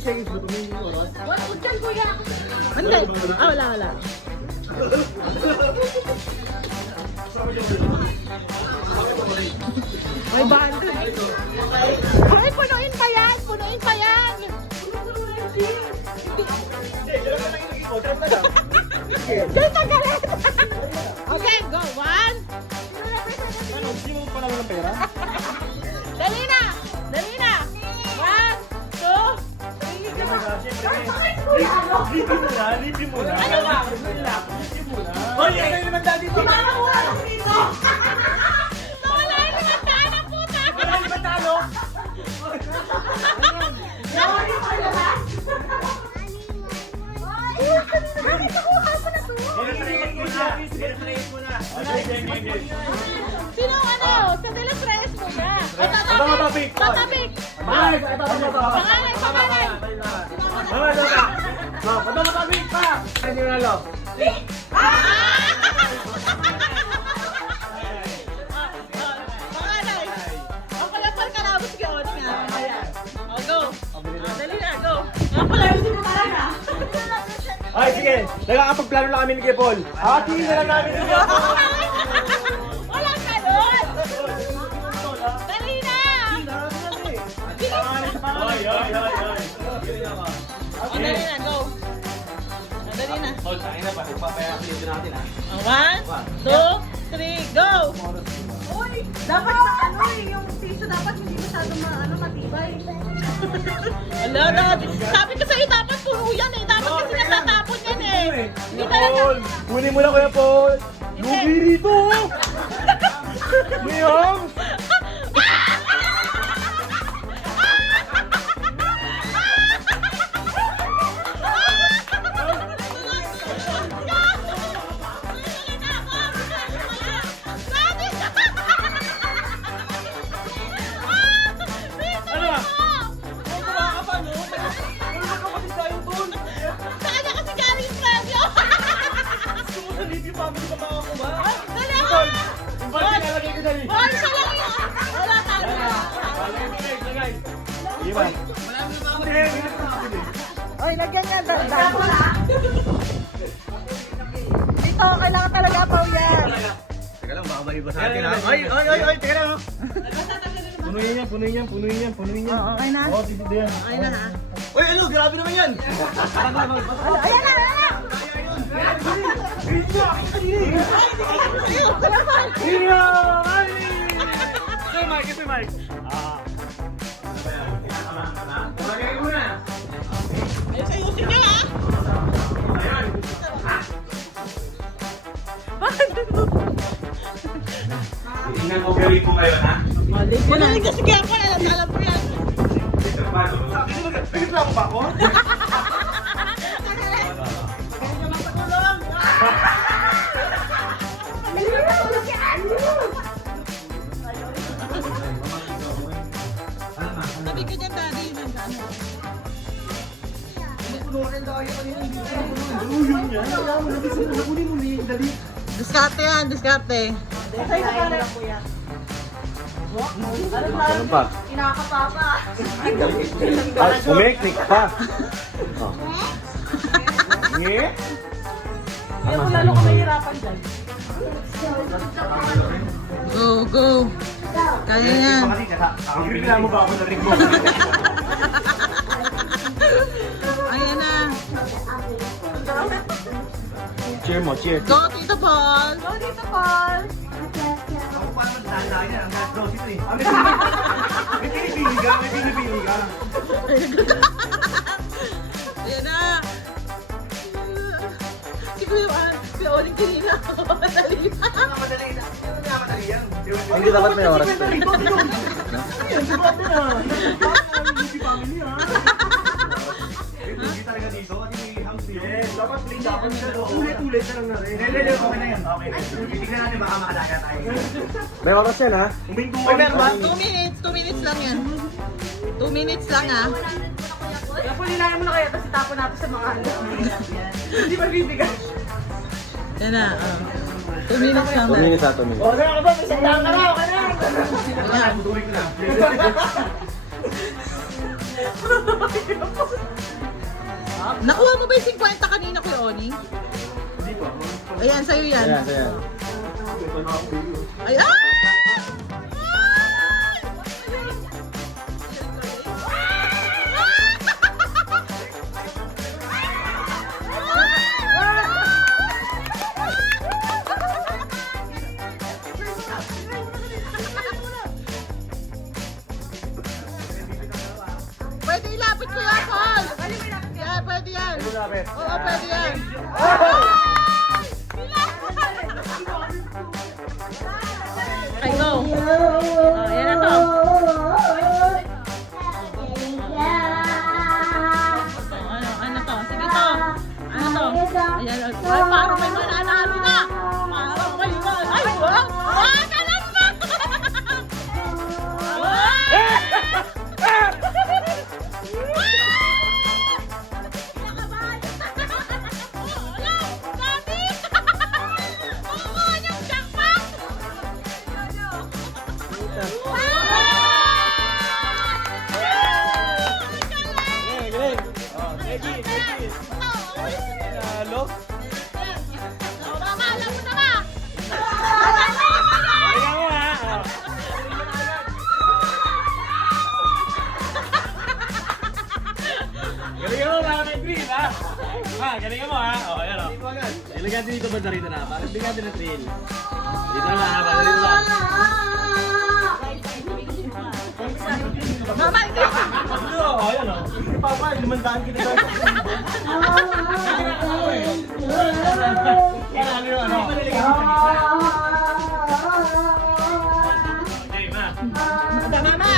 seconds ba ito? Hindi oras? Huwag dyan, kuya. Hindi. Wala. May banda. Ay, punuin pa yan. Diyan tagalit. Okay, go. 1. Ano? Hindi mo pa naman ng pera? Dali na. 1, 2, 3. Lipin mo na. Ano ba? Hoy, ano yung naman dati dito? Nawala yung limandaan ang puta. Wala yung matalo. Sino ano? Sandali press mo na. Tatapik. Tatapik. Pangalan. Pangalan. Tatapik pa. Ano yung nalo? Pangalan. Ang palapal ka na. Sige, o. Tingnan. O, go. Dali na, go. Ang palapal ka talaga. Ay, sige. Nagkakapagplano lang kami ni Kepol. Hatiin na lang namin ito. Walang kalon. Dali na. Ay. O, dali na, go. Dali na. Tol, tayo na pa. Papayapin natin ha. 1, 2, 3, go! Uy, dapat yung tissue dapat hindi masyadong matibay. Ala, sabi ko sa'yo, dapat puro yan eh. Dapat kasi natatapon yan eh. Hindi talaga. Paul, kunin mo na Kuya Paul. Lugi rito. Mayang. Ano ba? Kung kumaka pa, no? Ano ba kapatid tayo doon? Saan na kasi galing yung radio? Gusto mo sa Libby family ba makakuha? Dali ako! Paul, yung balik nilalagay ko dali. Boy, siya lang yun! Wala tayo! Lagay. Sige ba? Oy, lagyan niya. Dito, kailangan talaga pa yan. Teka lang, baka maliba sa atin ha. Ay, teka lang ha. Punuin yan. Okay na? Oo, dito yan. Ay na ha? Uy, ano, grabe naman yan. Ayan na! Ito, Mike. Lagay mo na. Ay, sayusin niyo ha? Tingnan ko gawin ko ngayon, ha? Malinig kasi kaya ko alam ko yan. Nagreklamo ba ako? Sabi ka dyan, daddy. Diskarte yan, diskarte. Ano pa? Kinakapapa. Ay, umeklik pa. Nge? Kaya kung lalo ka mahirapan dyan. Go. Kaya yan. Nagreklamo ba ako na rin mo? Ayan na. Cheer mo, cheer. Go, Tito Paul. Go dito, Paul. Ako pa naman tanda yan. Ang last dose ito eh. May pinipili ka. Ayan na. Si Kuya Oling kanina. Madali na. Madali yan. Hindi dapat may oras pa. Yan, sigurado na. Bakit ang hindi family ha? Hindi talaga dito kasi may house dito. Yes, dapat clean dapat siya. Ulit-ulit na lang na rin. Okay na yan. Okay. Tignan natin baka makadaya tayo. May oras yan ha? Uy, meron ba? 2 minutes lang yan. 2 minutes lang ha. Kaya po nilayan mo na kaya tapos itapon natin sa mga handa. Hindi magbibigay. Yan na. 2 minutes lang 2 na. minutes ha, 2 minutes. O, saan ka ba? Isang daan ka na. Okay na. Yan. Tuloy ko na. Nakuha mo ba yung 50 kanina, Kuya Oni? Hindi pa. Ayan, sa'yo yan. Ayan, ayan. Ito na ako. Ay, ah! Pwede ilapit ko yan, Paul! Yan, pwede yan. Oo, pwede yan. Okay, go. Oh, yan na to. Ano to? Sige to. Ano to? Ayan, ay, parang may mananalo na. Parang may mananalo. Ay, wow! Ah, kalam pa! Halo? Galingan mo, mga may green, ha? Ha, galingan mo, ha? O, ayan, o. Ilagyan din dito ba rito na? Parang bigyan din ng trail. Dito na, ha? Parang dito na. Mama, ito! O, ayan, o. Papa, 500 kita daw. Ano yun, ano? Okay, ma. Mama!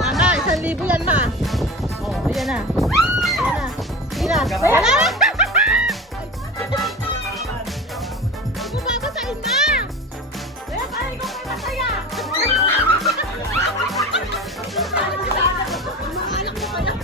Mama, 1,000 yan, ma. Oh, ayan na. Ayan na. Ayan na. Babasahin na. Ayan, parang ikaw may masaya.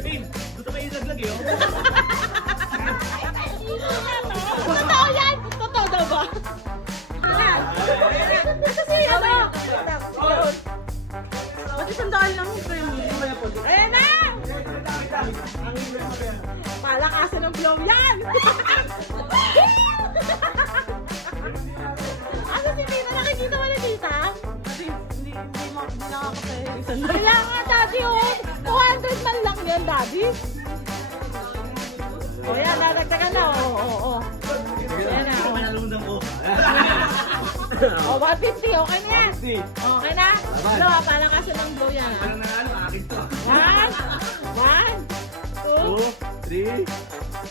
Tim, gusto ba yung laglag yun? Totoo yan. Totoo daw ba? Kasi ano? Ba't 100 lang yung premium? Ayan na! Palakasan ng blow yan! Ano si Tita? Nakikita mo na Tita? Hindi nakakapahilisan. Kaya nga, Daddy, oh! 200 man lang yan, Daddy. O yan, nadagdagan na, oo. Ayan na, oh. Nalundang ko. O, 150, okay na yan. Okay na? Blow, palakasan ng blow yan. Ano na, ano, akin to. 1, 2, 3.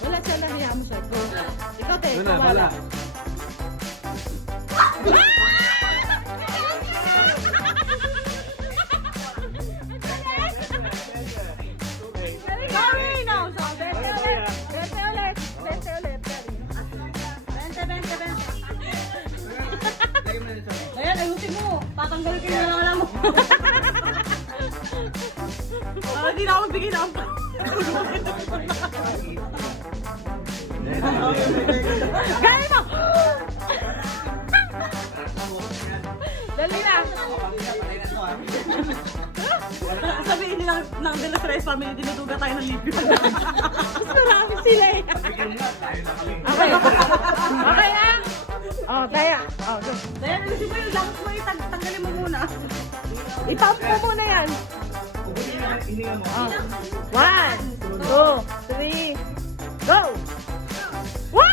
wala siya, nahiya mo siya. Go. Ikaw, te. Ano na, wala. Sorry, no. So, 20 ulit. 20 ulit. 20 ulit. 20. Ayan, ayusin mo. Tatanggalin ko yung nalala mo. Hindi na ako magbigay na ang gaya mo! Dali na! Sabihin nila ng De Los Reyes family, dinuduga tayo ng libyo. Mas marami sila eh. Okay. Okay na? Oh, Daya. Oh, go. Daya, nalusin mo yung lakot mo, tanggalin mo muna. Itap mo muna yan. Oh. 1, 2, 3, go! Wow!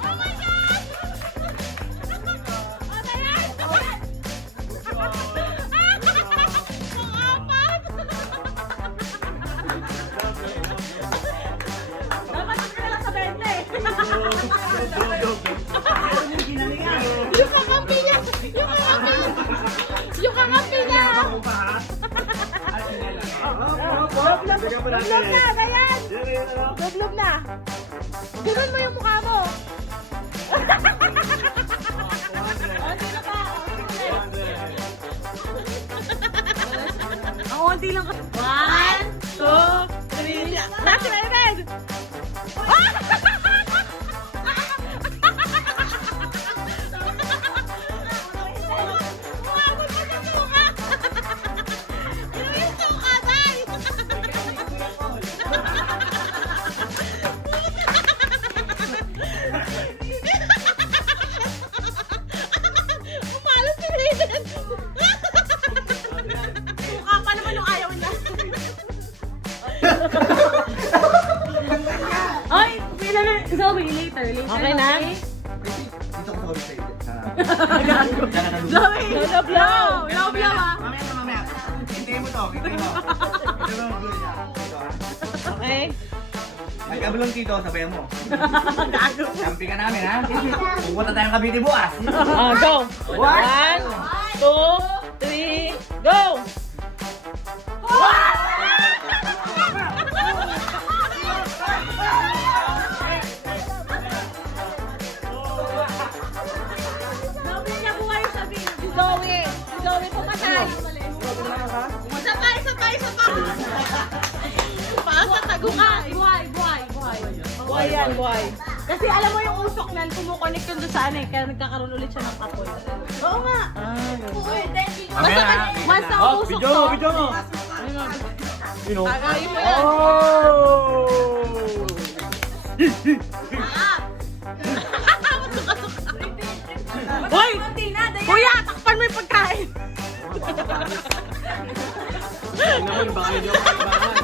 Oh my God! Oh, Daya! Dapat ka lang sa 20. Yung kakampi niya! Yung kakampi niya! Duglog na! Dayan! Duglog na! Ganoon mo yung mukha mo! Ang onti lang kasi. 1, 2, 3. Last red! Zoe, later. Okay na? Dito ko sa side. Zoe! Love, love. Love, love, ah. Mamaya. Hintayin mo to. Hintayin mo. Ito mo blue niya. Ito ah. Okay. Nagkabalong dito, sabayan mo. Champi ka namin ha. Pupunta tayong Cavite bukas. Go. What? 1, 2, 3, go! Zoe, niya buhay sabi. Si Zoe. Si Zoe pumatay. Sabay. Paasa taguan. Buhay. Buhay yan, buhay. Kasi alam mo yung usok nan, kumukonek yun doon sa ano eh, kaya nagkakaroon ulit siya ng kapoy. Oo nga. Mamaya ha. Once na Oh, usok video to. mo, video mo. You know? Tagayin mo yan. Hoy! Kuya, takpan mo yung pagkain. Naman, baka hindi ako kailangan.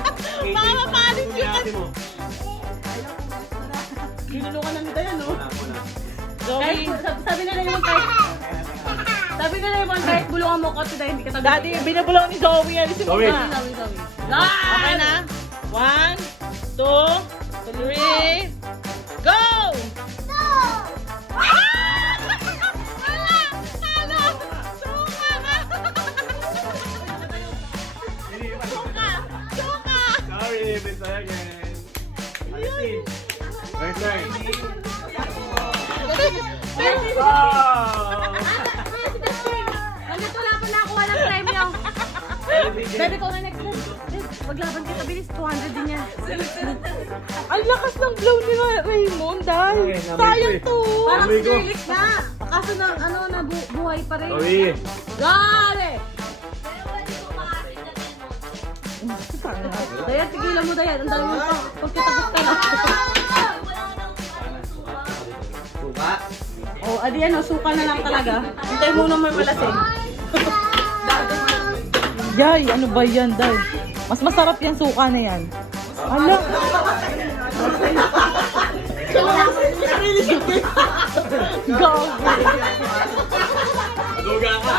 Baka mapalit yun. Ate mo. Binulungan na nito yan, no? Wala. Kahit, Zoe. sabi nila naman kahit bulungan mo ko dahil hindi ka tabi. Daddy, binubulong ni Zoe. Alisin mo Zoe. na. Zoe. Okay na? 1, 2, 3, go! Sorry, Bisaya again. Alisin. Right, right. Oh! Nandito wala pa nakuha ng premyo. Bebe ko na next time. Paglaban kita, bilis. 200 din yan. Ang lakas ng blow ni Raymond, dahil Okay, namin sayang ko to. Parang Amoy ko. sinilik na. Kaso na, buhay pa rin. Sorry. Gale! Dayan, tigilan mo, Dayan. Ang dami mo pa. Pagkitagos ka na. Suka. Oh, adi yan, oh, suka na lang talaga. Hintay mo naman malasing. Yay, ano ba yan, Day? Mas masarap yan suka na yan. Ala. Go. Maduga ka.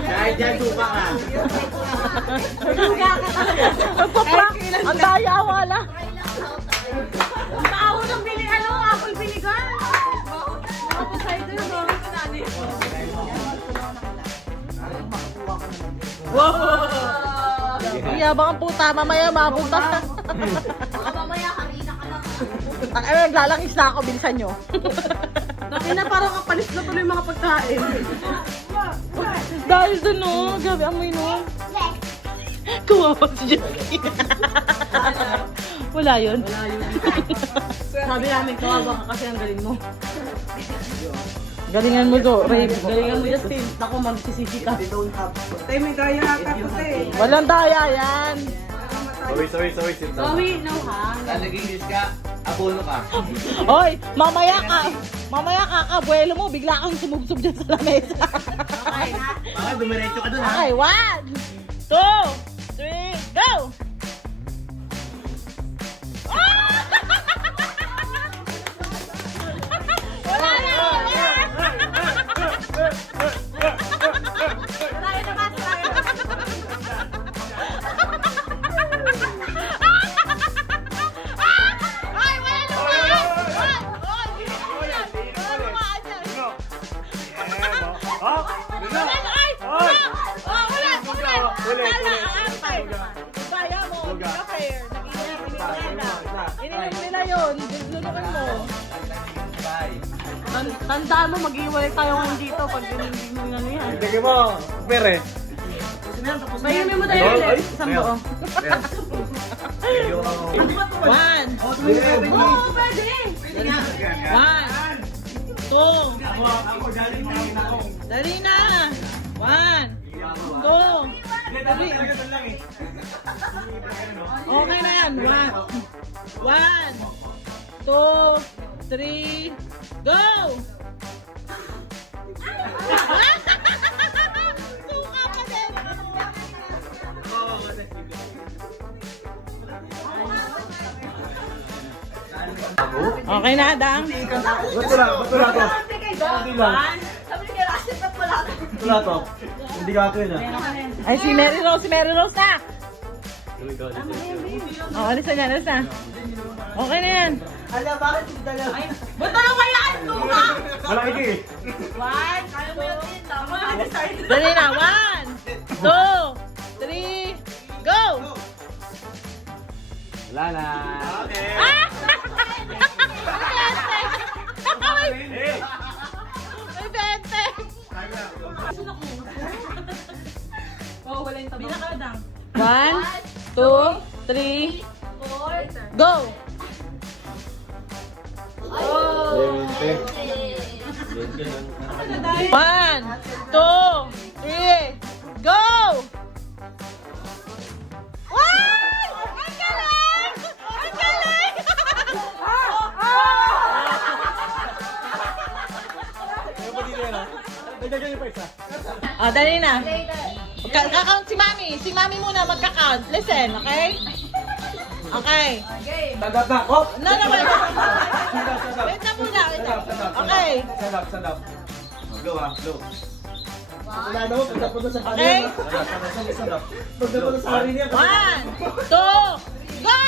Kahit dyan suka ka. Nagpa-prank. Ang daya, wala. Ang baho ng apple vinegar. Apple cider, no? Iyabang ang puta, mamaya mapunta. Mamaya, kanina ka lang. Ay, naglalangis na ako, bilisan nyo. Nakina parang kapalis na tuloy mga pagkain. Dahil dun, no? Grabe, amoy, no? Kuha pa si Jackie. Wala yun? Sabi namin, kawawa ka kasi ang galing mo. Galingan mo do, Ray. Galingan mo, Justin. Ako, magsisisi ka. Walang daya yan. Sorry. Sit down. Zoe, no ha? Lalaging dis ka, abono ka. Hoy, mamaya ka, kabuelo mo, bigla kang sumubsob dyan sa lamesa. Okay na. Baka dumiretso ka dun ha. Okay, 1, 2, 3, go! Wala na! Tayo na, mas. Tayo na. Ay, wala naman! Wala naman yan! Oh, Wala na! Ay! Wala! Oh, wala! Wala! Aantay! Kaya mo, hindi ka fair. Ininom nila yun. Lulukan mo. Tandaan mo, mag-iwalay tayo ngayon dito pag hindi mo ano yan. Tingnan mo. Pere. Mayumi mo tayo ulit. Isang buo. Medyo 1, Oo, pwede. 1, 2, dali na! 1, 2, okay na yan. 1, 2, 3, go! Suka pa din! Okay na, Dang? Ba't wala to? Hindi lang. Wala to. Hindi ka yun ah. Ay, si Mary Rose na! Oh, alis na yan, alis na. Okay na yan. Ba't ano kaya ang luma? Malaki ka eh. Dali na, 1, 2, 3, go! Wala na. Ah! May bente! Oh, wala yung tabi. Bilang ka, Dang. 1, 2, 3, go! One, 2, 3, go! Wow! Ang galing! Ang galing! Oh, dali na. Kakount si Mami. Si Mami muna magka-count. Listen, okay? Okay. Sadap na. Oh! No, no, wait. Wait na muna, wait na. Okay. Sadap. Go ah, go. Wala na, sadap na sa Okay? Sadap. Sadap na sa hari niya. 1, 2, go!